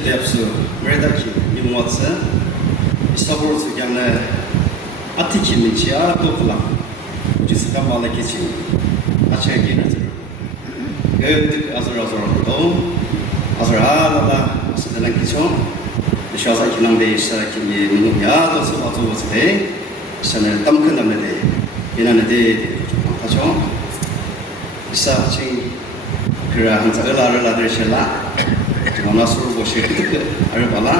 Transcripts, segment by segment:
기대합수 메다키 이모와츠 이사보르스 양내 아티키 민치아 도플라 지스가 말레키치 아체기는 그 아서라서도 아서라라라 스들랑 기초 샤사 기능데 있어 기미 민우야 도서 와서에 샤넬 땀큰 남네데 이나네데 하죠 이사 칭 그라 한자 을라를 셀라 mana suruh bosya itu ada bala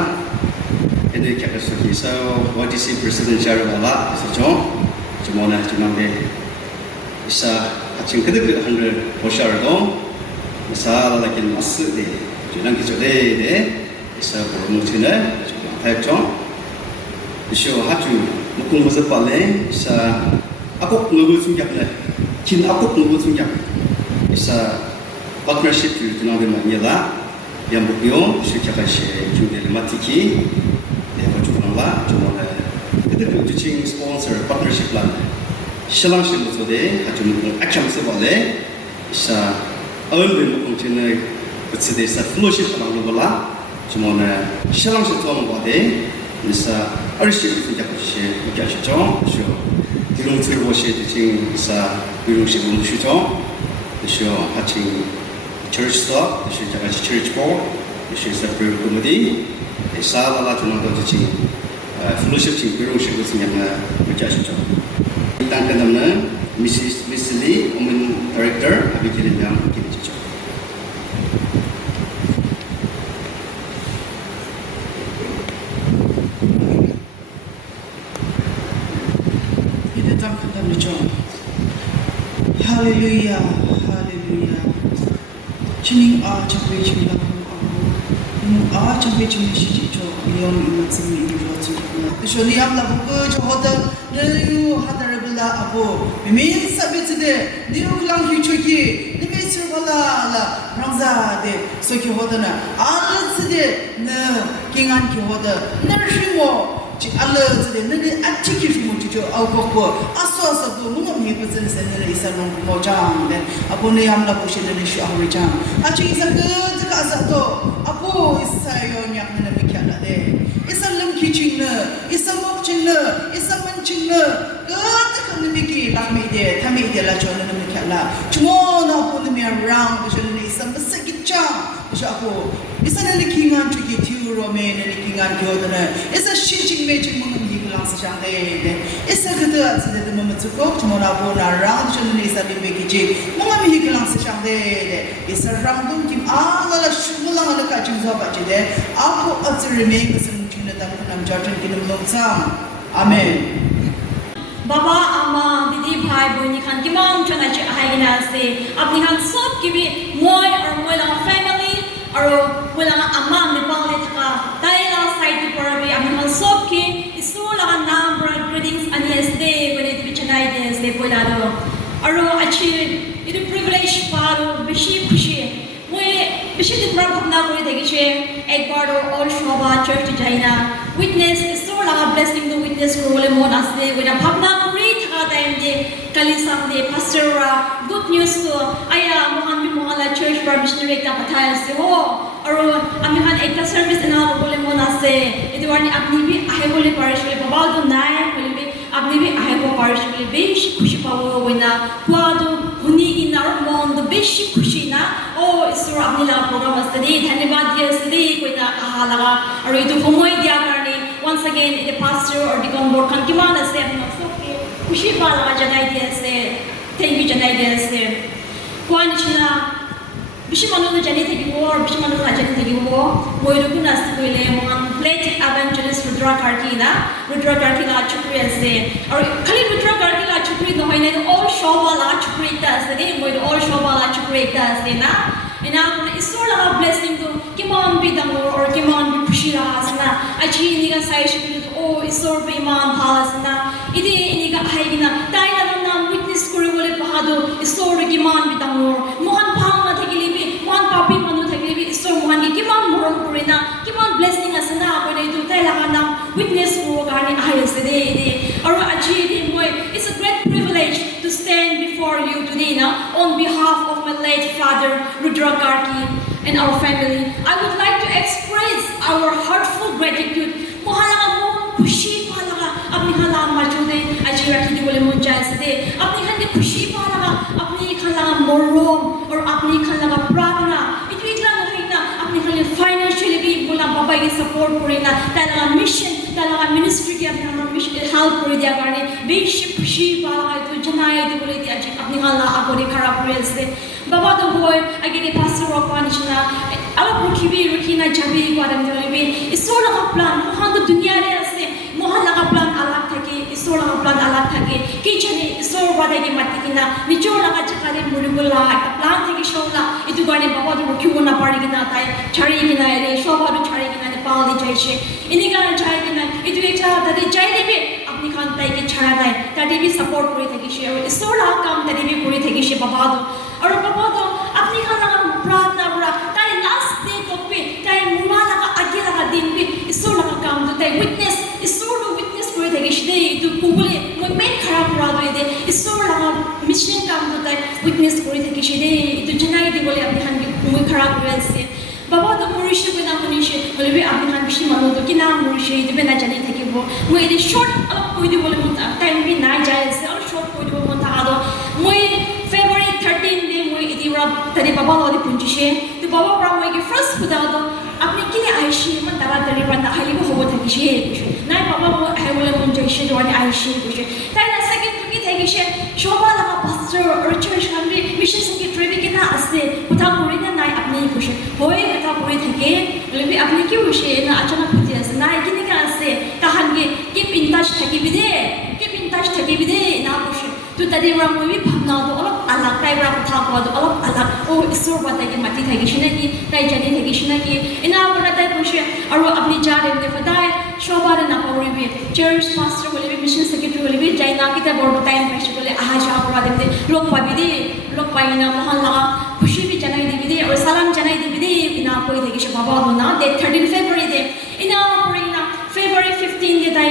ini kita suki so YBBA President Jari bala so cuma nak cuma deh bisa acing kedek handle bosya itu misal lagi masuk deh jangan kita deh bisa bermuncul cuma tak cuma bisa haju mukung masuk balik bisa aku nunggu sunjak deh kin aku nunggu sunjak bisa partnership itu nanti mana yang bukyo syukur kasih jumlah matiki yang berjuang lah cuma kita tujuh sponsor partnership lah selang sebut deh hajum action sebalik bisa awal bermukung cina bersedia fellowship orang luar cuma selang sebut orang deh bisa arsip sejak usia usia sejauh dirung terus tujuh bisa dirung sebelum sejauh hajim church stop, this is a church board, this is a prayer committee. The sala la tunang do chi fellowship chi bureau shi ko sinyang na majashi cho. Tang kanam na Mrs. Lee, woman director, abikirin yam kini cho. Ida tang kanam ni cho. Hallelujah, hallelujah. Chining a champe ching la ko a champe ching shi cho yon in tsimi ni lo chu na so ni am la ko cho hoda de yu hadar bla apo min sabit de ni ru lang hi chu ki ni me sur bala la rangza de so ki hoda na al tsi de na kingan ki hoda na shi mo ji al tsi de ne a chi ki shi mo cho au ko aso aso do mo mi ko tsen sen ne isa long ko jang de apo ne am la ko shi de shi a ri jang achi isa ke ka sa to apo isa yo nyak ne mi kya la de isa lam ki ching na isa mok ching na isa man ching na ka ka ne mi ki la mi de tha mi de la cho ne mi kya la chumo na apo ne mi around ko ne isa ma sa ki cha isa apo isa ne ki ngan chu ki ti ro me ne ki ngan ki ho de isa shin ching me ching mo mi lang sa chang de isa ke de sa de mo ma chu ko chumo na apo na around cho ne isa mi ki ji mo ma mi ki lang sa chang de isa rangdung kim ala la shumulang ala ka ching zo ba ji de apo atsri me kusum chuna dam nam jordan kinum long sam amen Baba ama didi bhai boy khan ki mom chana chi aigina se apni khan sob ki bi moi or moi la family or moi la amma ne pang le thaka tai la side ki por bi apni khan sob ki isu la nam bra greetings anies de when it bi chanai de se bola ro aro achi it privilege paro bishi khushi moi bishi din bra bhagna kori degi che ek bar all shoba church jaina witness isu la blessing the witness role mon asde when bhagna Kalisang de pastor good news to aya mohan bi mohala church bar missionary ta pathaya se ho aro ami han ekta service na bole mona se edwani apni bi ahe bole parish le baba do nai bole bi apni bi ahe bo parish le besh khushi pawo wena kwado huni inar mon the besh khushi na o isur apni la program astadi dhanyabad diya astadi koina ahalaga aro edu homoi dia karne once again the pastor or the board kan kimana se apna खुशी वाला जनाई दिया से thank you जनाई दिया से कौन चला बिशमानो ने जाने थे कि वो और बिशमानो ने जाने थे कि वो लोग को नास्ते को ले मन प्लेट एवेंजलिस्ट रुद्रा कार्की ला चुपड़ी से और खाली रुद्रा कार्की ला चुपड़ी न होने तो all शोभा ला चुपड़ी था से नहीं वो all शोभा ला चुपड़ी था से ना इना उन्हें इस सोला blessing तो कि मान भी दंगो और कि मान भी खुशी रहा से ना अच्छी निका साइश भी तो ओ इस सोर पे मान भाला से ना इधे निका है कि ना ताई ना नाम witness करो बोले बहादो इस सोर की मान भी दंगो मोहन भांग ना थे कि लिपि मोहन पापी मनु थे कि लिपि इस सोर मोहन की मान मोरम करे ना कि मान blessing अस ना बोले तो ताई लगा नाम witness करो गाने आये से दे और अच्छी इधे मोए it's a great privilege to stand before you today now on behalf of my late father Rudra Parivarki and our family, I would like to express our heartfelt gratitude. Mohalaka mo khushi mohalaka apni khala majude aji rakhi di bole mon jai sade apni khande khushi mohalaka apni khala morom or apni khala prarthana itu ikla nohina apni khale financially bi bola baba ki support korina tala mission tala ministry ki apni mission help kori dia karne beshi khushi mohalaka itu janai di bole dia aji apni khala agore khara kore ase baba to boy agini pastor rokwa nishna ala rukhibi rukhina jabi kwaram jolibi isola ka plan mohan to dunia re ase mohan laga plan alag thake isola ka plan alag thake ki chane isor wada ki matikina nicho laga chakare murugula ta plan thake showla itu gane baba to rukhibo na pari kina tai chari kina re shoba to chari kina ne pauli jaise ini ga chari kina itu ekla tade jai debe apni khan tai ke chara dai tade bi support kori thaki she isola kam tade bi kori thaki she baba to aur baba to apni khan laga pratna pura tai last day to pe tai mura laga age laga din pe isola ka kam to tai witness isola witness kori thaki she itu kubule moi main khara pura do ide isola laga mission kam to tai witness kori thaki she itu janai di bole apni khan moi khara kore ase baba to murishi ko na munishe bole bi apni khan bishi mano to kina murishi de be na jani thakibo moi ide short alak koi di bole mon time bi na jai ase or short koi di mon ta do moi February 13 de moi ide ra tari baba lo di punjishe to baba pra moi ke first puda do apni kine aishi man tara tari ra na hali ko hobo thakishe nai baba mo ai bole mon jai she do ani aishi ko she tai na second to ki thakishe shoba la pastor or church hamri mission secretary bi kina ase puta kori na nai apni ko she hoy puta kori thake lebi apni ki ho she na achana puti ase nai kine ka ase tahan ge keep in touch thaki bi de na ko she to tadi ra moi bi bhamna do alak alak tai ra puta ko do alak alak o isor bata ki mati thaki she na ki tai jani thaki she na ki ina bora tai ko she aru apni jare de fadai shoba na pori bi church pastor bole bi mission secretary bole bi jai na ki ta bor time paise bole aha ja bora de lok pa bi de lok pa ina mohan laga khushi bi janai de bi de aur salam janai de bi de ina koi thaki she baba do na de 13 February de ina pori na February 15 de tai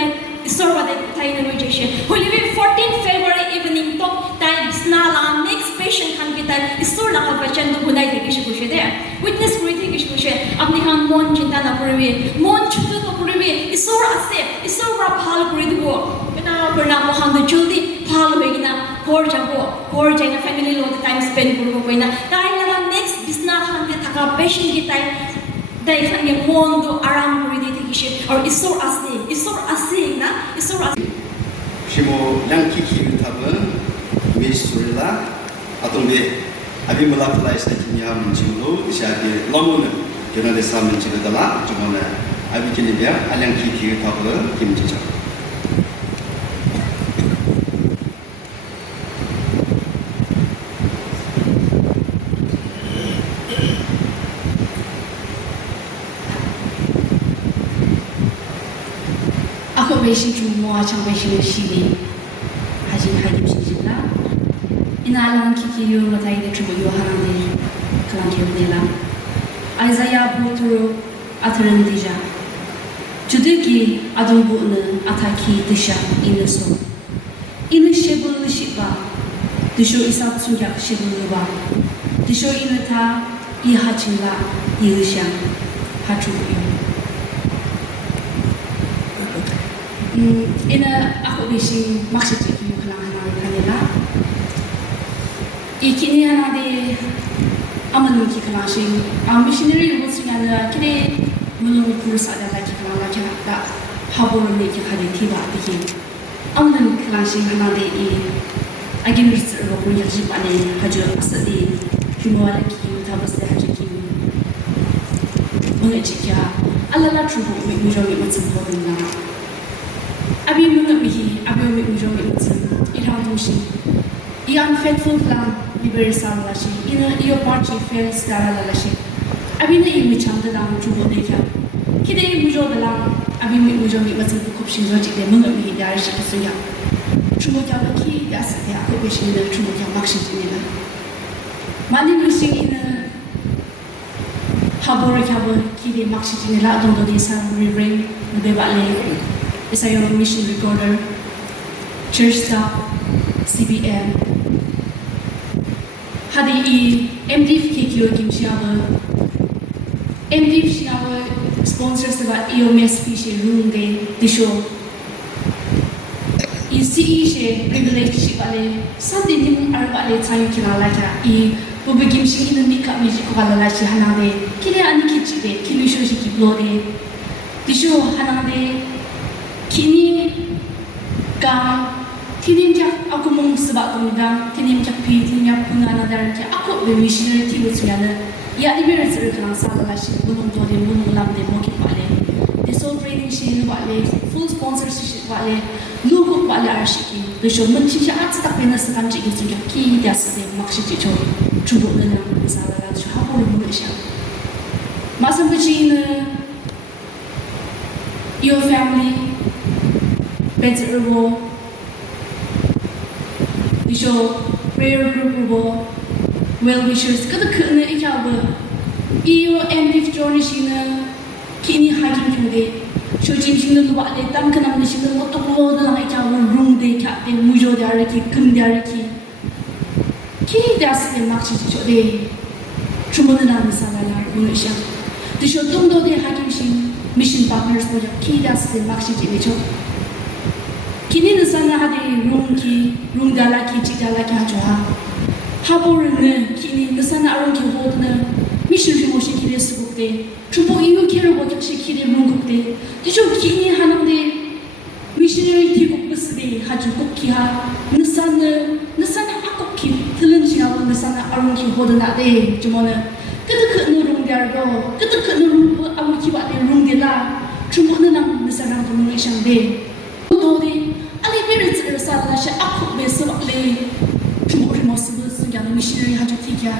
isor bata tai na noi jeshe holi bi 14 February evening to tai bisna la next patient khan ki tai isor la bachan do bunai thaki she khushi de witness koi thaki she khushi apni khan mon chinta na poribi mon chutu to poribi isor ase isor ra phal kori dibo ina porna mohan do joldi phal hoigina kor jabo kor jaina family lo time spend koribo koina tai la next bisna khan de thaka patient ki tai dai khan ge mon do aram kori de thaki she aur isor ase na isor ase Shimo Yanki Tabun, Miss Sorila, Atombe, Abimala Place at Yam Julu, Shadi, Lomon, Jonah Salmon Chilidala, Jomona, Abikilibia, Alanki Tabun, Kim Chicha. Akhuhpe shi chu mo achangpe shi shili hajin hajim shi jibla ina lang ki yo matai de chu yo hanane klang yo nela Isaiah botro atharan dija juduki adonbu ne ataki disha inuso inu shebul shiba disho isa tsuya shebul ba disho inuta I hachila yusha hachu ina Akhuhpe shi maksud ki khalang hana kanela ikini hana de amanu ki khalang shi missionary rules yana kine mulu kursa da ki khalang la ka habor ne ki khade thi ba ki amanu khalang shi hana de again ro ko yaji pane hajo asadi himwala ki tabas de haji ki mulu chi kya alala trubu me mi ro mi matsin ho na Abi mungat mihi, abi umi ujong ilutsin, irang tungshi. I unfaithful lang, liberi sam lashi, ina iyo parchi fail stara lashi. Abi na imi chamda lang chubo dekya. Kide imi ujo dalang, abi umi ujong ilutsin bukop shingzo jikde mungat mihi dari shi kusuya. Chubo kya baki, yasa de Akhuhpe shi ina chubo kya makshi jinila. Mani musi ina habora kya bo kide makshi jinila, adondo de sam re-ring, nabeba le. Is our mission recorder, church staff, CBM. 하디 이 MDF 기교 김시아버 MDF 시아버 스폰서스가 EOMS 피시 룸데 디쇼 이 CE시 privilege balé sandinim arbale chayu kiralaja I bobe gimshi in nika miji ko balalashi hanade kile ani kichide kilisho shi kiblode disho hanade kini ka tinim jak Akhumong sebab tunda tinim jak pi tinim pungana dar ki Akhuhpe missionary ti utsuyana ya ibere zir kana salalashi bunung dode bunung lamde moki bale deso training shi bale full sponsorship bale lugu bale arshiki disho menchi ja at tak pena sekan ji gi ki das de makshi ji cho chubu na salala cho hapo lu sha masam ji your family better disho prayer group well wishers kada khna ikaba iyo MDF journey shina kini hagin jude shojin shina luba le tam kana na shina motoklo da ngai cha room de kha de mujo da ki kum da ki das de makchi cho de chumona na misala la ko sha disho dumdo de hagin shin mission partners project ki das de makchi ji cho kini nasana hadi room dala ki chi dala ki ha ha 하보르는 키니 너사나 아론 기호드는 미션 리모션 키레 스국데 주보 이거 키를 보격시 키레 문국데 디조 키니 하는데 미션을 디국 버스데 하주 국키하 너사나 아국키 틀은지하고 너사나 아론 기호드나데 주모는 끄득 누룽데알도 끄득 누룽 아무 키바데 룽데라 주모는 남 너사나 부르는 샹데 도데 알리베르츠 살라샤 Akhuhpe 스박레 Thiyirhimo Thsangyupuh missionary haju tiga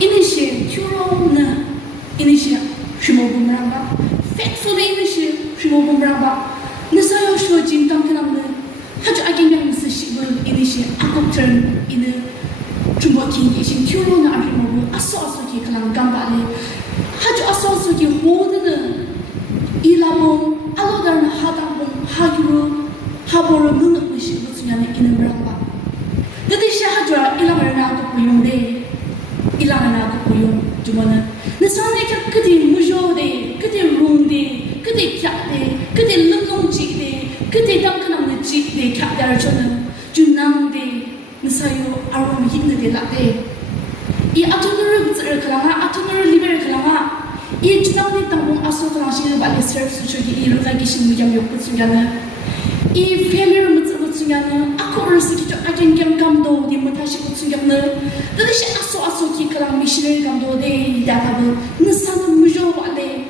initiate Thiyirhimo initiate Thiyirhimo meramba faithfully initiate Thiyirhimo meramba nasayo shojin tamkanamne haju agengyang misashibul initiate Akhuhpe ine Thiyirhimo kingi shin Thiyirhimo na Thiyirhimo aso ki kalang gambale haju aso ki hodene ilabong alodar na hadabong haguru haboro nunuk mishibu tsunyane ine meramba Dadi siya hadra ilangan na ako po yung de ilangan na ako po yung jumana nasana ka kadi mujo de kadi room de kadi kya de kadi lumnong ji de kadi dangkanang na ji de kya dar chona junang de nasayo arom hidna de la de I atunur bzir kalanga atunur liber kalanga I junang de tambong aso kalang shi bali serve su chogi I ruga gishin mujam yok putsungana I failure mutsungana ako ursi ki agengyam gamdo di matashi utsungana dadi shi aso ki kalang missionary gamdo de databu nasana mujo wale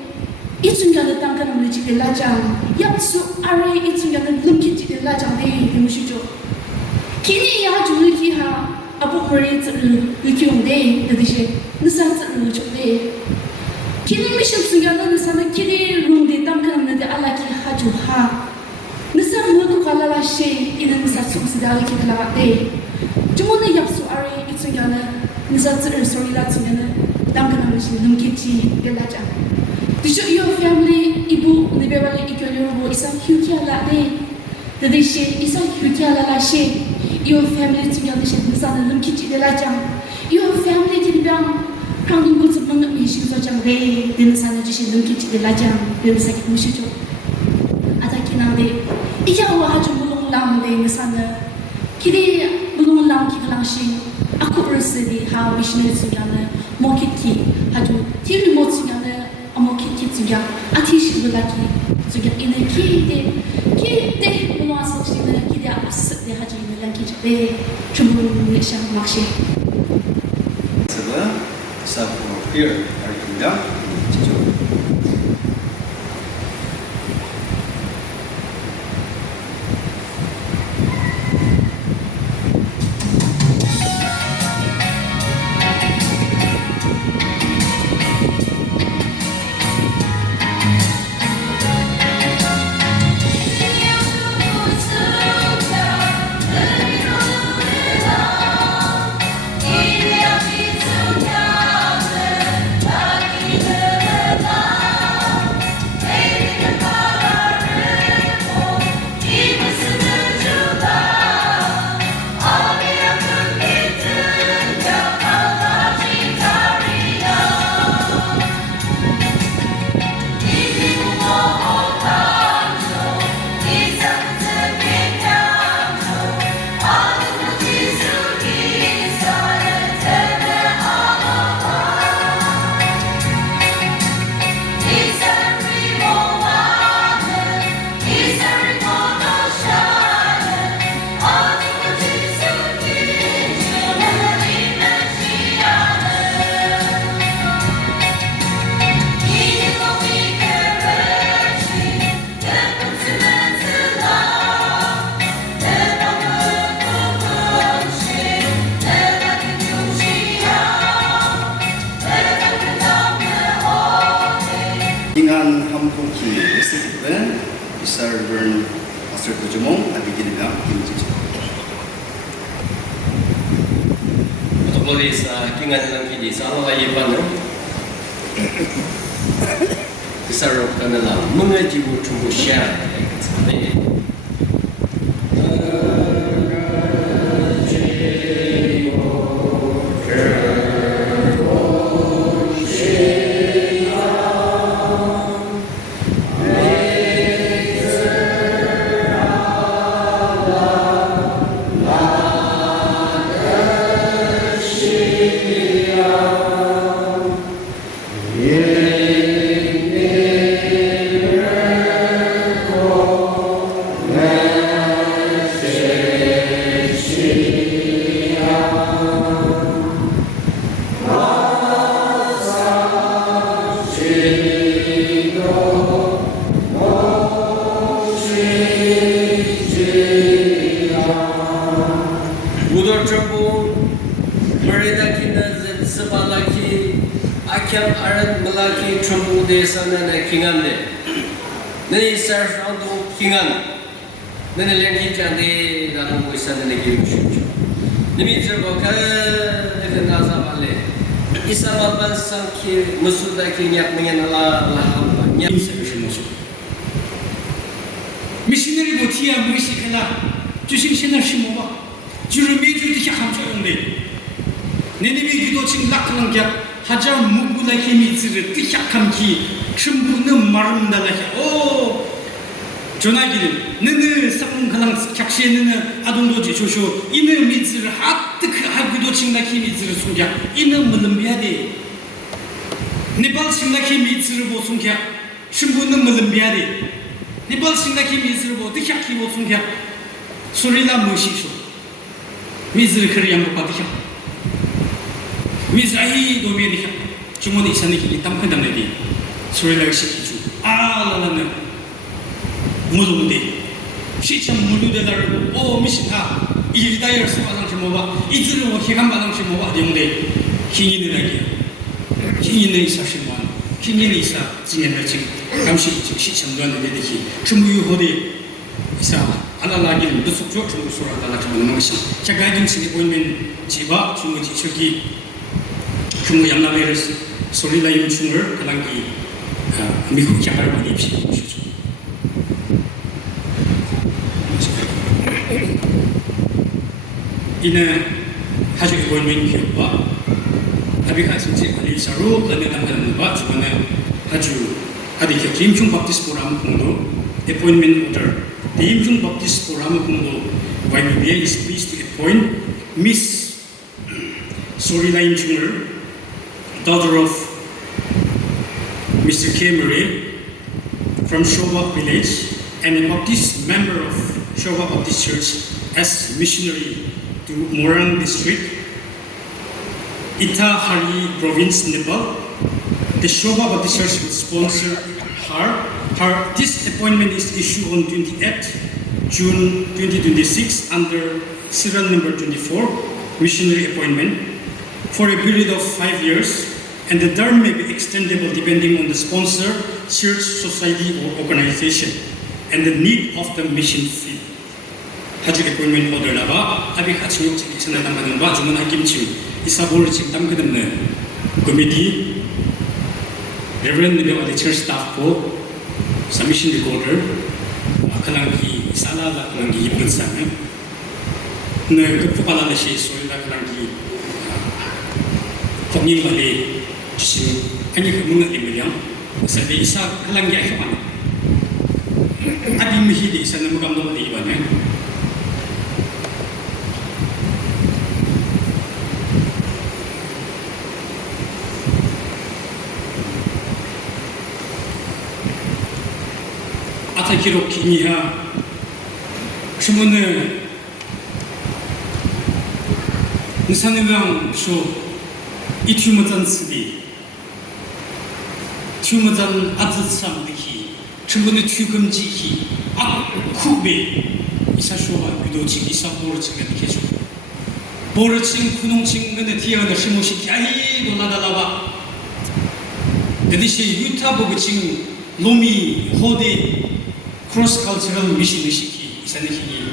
itsungana tangkana mli chike lajang yapsu are itsungana lumki chike lajang de mushijo kini ya juli ki ha abu mari tsuru yukyong de dadi shi nasana tsuru chok de kini mission tsungana nasana kini room de tangkana mli de ala ki haju ha nasa mutu kalala she ina nasa sumsidali ki kalawate jumone yapsu are itsungana nasa tsur Sorila tsungana damkana mishi lumkichi gelaja disho your family ibu nibewali ikyolyobo isa hyukya la de dadi she isa hyukya la she your family tsungana she nasa lumkichi gelaja your family kinbang kangdung kutsup manga mishi sojang de nasa jishi lumkichi gelaja nasa mushijo de iyawa haju bulung lam de nisana kiri bulung lam ki kalangshi Akhuhpe di ha missionary tsungana mokiki haju Thiyirhimo tsungana amokiki tsungya atishi bulaki tsungya ina ki de bulung asokshi na ki de apas de haju ina lanki de chumbu nisha makshi 제가 사포 피어 알입니다. Thiyirhimo 인간 함복히 있을 때 이사르번 아슬 부주몽 아비기리가 김지죠. Otomoris kingan lang kini sa mga iban Isarok ka na lang mga jibo tumbo siya 미시너리 못이야 무시해나 주신신을 심어봐 주를 미주듯이 함초용돼 내님이 유도칭 낙하는 게 하자 무구나 힘이 지를 뜻약함기 춘부는 마름달라해 오 전화기를 너는 쌍가랑 객시에 너는 아동도지 조쇼 이는 미지를 하뜨크 하기도 칭나 힘이 지를 숨겨 이는 물론 미야돼 네발 칭나 힘이 지를 보숨겨 춘부는 물론 미야돼 네발 칭나 힘이 지를 보 뜻약 힘 보숨겨 소리나 무시쇼 미지를 그리 양복 받으셔 미지아이 도미리셔 주머니 이사는 길이 땀큰담내디 소리나 시키주 나는 무도문데 시참 무도대다를 오 미신하 이리다이를 수반항시 모바 이들을 오히간 반항시 모바 아디용데 킹이는 이사시모한 킹이는 이사 진행을 지금 감시 시참도하는 데디히 전부유호대 이사 아날라기는 무속조 전부소라 달라지는 것이 자가이등신이 보이면 지바 중국 지식이 중국 양남의 소리라 윤충을 가랑기 미국 양을 많이 입히는 것이죠. 이는 아주 이번민 기업과 아비가 진짜 알리사로 그다음에 담당하는 바 주변에 아주 아디케 김중 바티스트 포럼 공도 appointment order 김중 바티스트 포럼 공도 YBBA is pleased to appoint Miss Sorila Jr., daughter of Mr. K. Murray from SHOWUBA village and a Baptist member of SHOWUBA Baptist Church as missionary to Morang district, Itahari province, Nepal. The SHOWUBA Baptist Church will sponsor her. This appointment is issued on 28th June 2026 under serial number 24, missionary appointment, for a period of 5 years, and the term may be extendable depending on the sponsor, church, society, or organization, and the need of the mission field. 하주 appointment order 나봐 아비 같이 욕지 있으나 담하는 바 주문 하김치 이사보를 지금 담그는 committee reverend member of the church staff ko submission recorder kalangi salala kalangi ibnsame ne kupala shi soila kalangi komil bale shi ani kamunga imelyam sabe isa kalangi ayman adi mihidi isa na mugamdo di ibane 기록 기니야 주문을 무상의명 수 이튜머전 쓰기 튜머전 아즈삼드히 주문의 튜금지히 아쿠베 이사쇼바 유도직 이사보르 측면에 계죠 보르칭 군홍칭 근데 디아는 시모시키 아이 놀라달라바 대듯이 유타 보그칭 로미 호데 크로스 컬처럴 미시 미시키 이사네히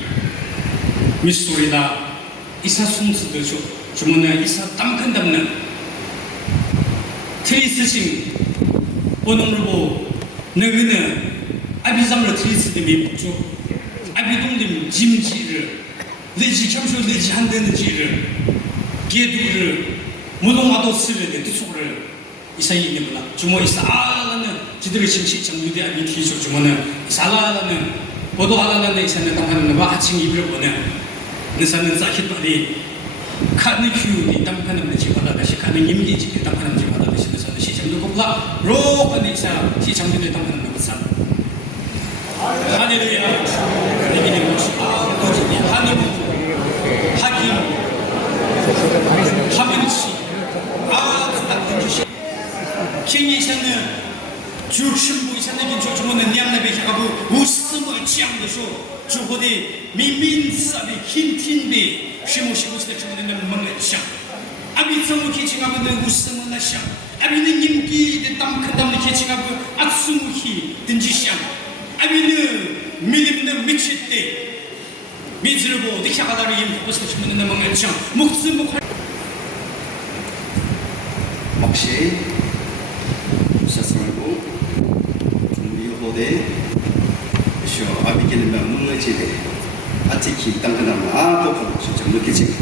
미소리나 이사 송스도 주문에 이사 땀큰 담는 트리스칭 오늘로 너희는 아비zam으로 트리스드 미북주 아비동림 짐지를 내지 겸쇼 내지 한다는지를 기회두를 무동화도 쓰려대 뒤쪽을 이사이 있는구나 주모 이사라는 지들의 정식장 유대 아비 티죠 주모는 이사라는 보도 알라는 이사는 담하는 거 아침 입을 보내 너사는 자키들이 카니큐니 담하는 지 받아다시 가는 임기지 담하는 지 받아다시 너사는 시장도 뽑라 로건 이사 시장도 담하는 거 산. 할렐루야. 내게 모시 하나님 하긴 하면치 킹이샤는 주신부 이샤는 주주문은 냥나베 하고 우스모 지양도쇼 주호디 미민사비 흰틴비 쉬모시고스데 주문은 먹는 샹 아비성무 기칭하고는 우스모나 샹 아비는 임기 땀큰담을 기칭하고 악수무히 든지샹 아비는 믿음는 미칠 미즈르고 니샤가다를 임포스트 주문은 먹는 샹 목숨목 혹시 사설고 준비호대 쇼 아비기는 먹는 집에 아티키 땅그나마 아도프 진짜 느끼지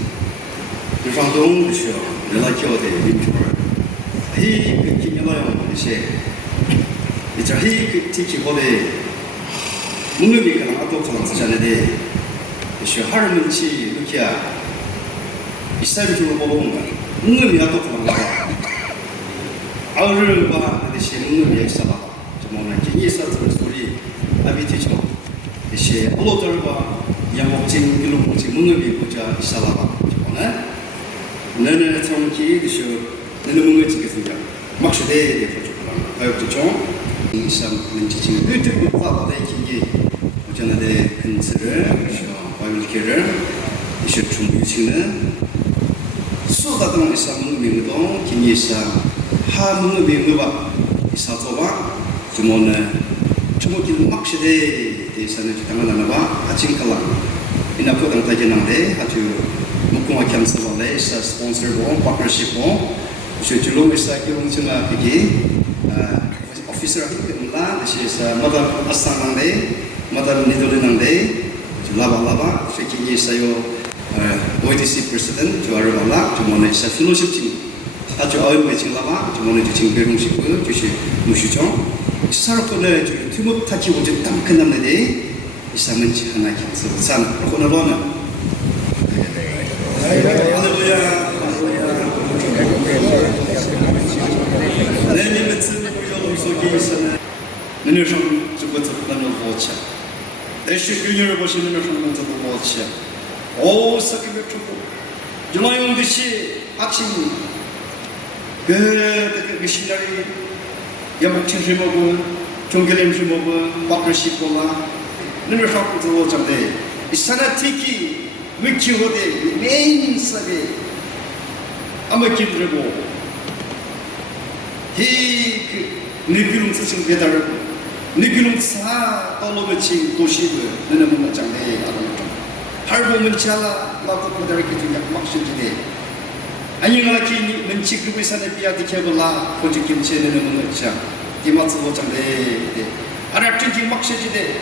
유방동 쇼 라키오대 민초를 이 기념하여 이제 이제 이 티키호대 문음이 그냥 아도프랑 쓰잖아요 쇼 하르문치 루키야 이사를 주로 먹어본 거야 문음이 아도프랑 나와 아우르바 대시 문음이 있어봐 정말 기니 있었던 소리 아비티죠 대시 올로들과 양목진 일롱목진 문음이 보자 있어봐 정말 너는 정기 대시 너는 문을 찍겠습니다 막시대에 보조구나 가역도죠 이삼 문지칭 을들고 과거의 긴기 오전에 근스를 YBBA를 이슈 중부유치는 수다동 이삼 문음이도 긴이 이삼 하문의 의바 이사조와 주모는 주모기는 막시대 대해서는 당연하나봐 아침칼랑 이나코 당타기난데 아주 무궁화 캠스발레 이사 스폰서고 파트너십고 주로 이사 기용증아 그게 오피스라 힘들라 대시사 마다 아상난데 마다 니돌난데 라바라바 세키니 이사요 OEDC 프레시던트 주아르발라 주모는 이사 필로십팅 아주 어려운 징라마 주문에 주칭 배롱식고 주시 무시죠 사로코네 주 투목 타키 오지 땀큰 남네데 이사문치 하나 기서 산 코너로는 할렐루야 내님 같은 부여로 속에 있으나 너는 좀 죽어서 나는 보자 대시 균열을 보시는 좀 먼저 보자 오 사기를 주고 주마용 듯이 아침 그 신나리 야목ችን 림하고 종결림 림하고 파트너십 보나 너는 하고 들어오자데 이사나 티키 위키호데 메인 사게 아마 기들고 히 니비룸 쓰신 배달고 니비룸 사 떨어붙인 도시를 너는 뭔가 장대 할보면 잘라 나도 배달게 되냐 막신지대 아니가라키 문치 그룹이 산에 비아디 케블라 호지 김치에는 문자 디마츠고 장데 아라트기 막셔지데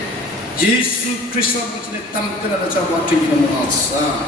예수 그리스도 문에 땀끈하나 잡고 아트기는 문아사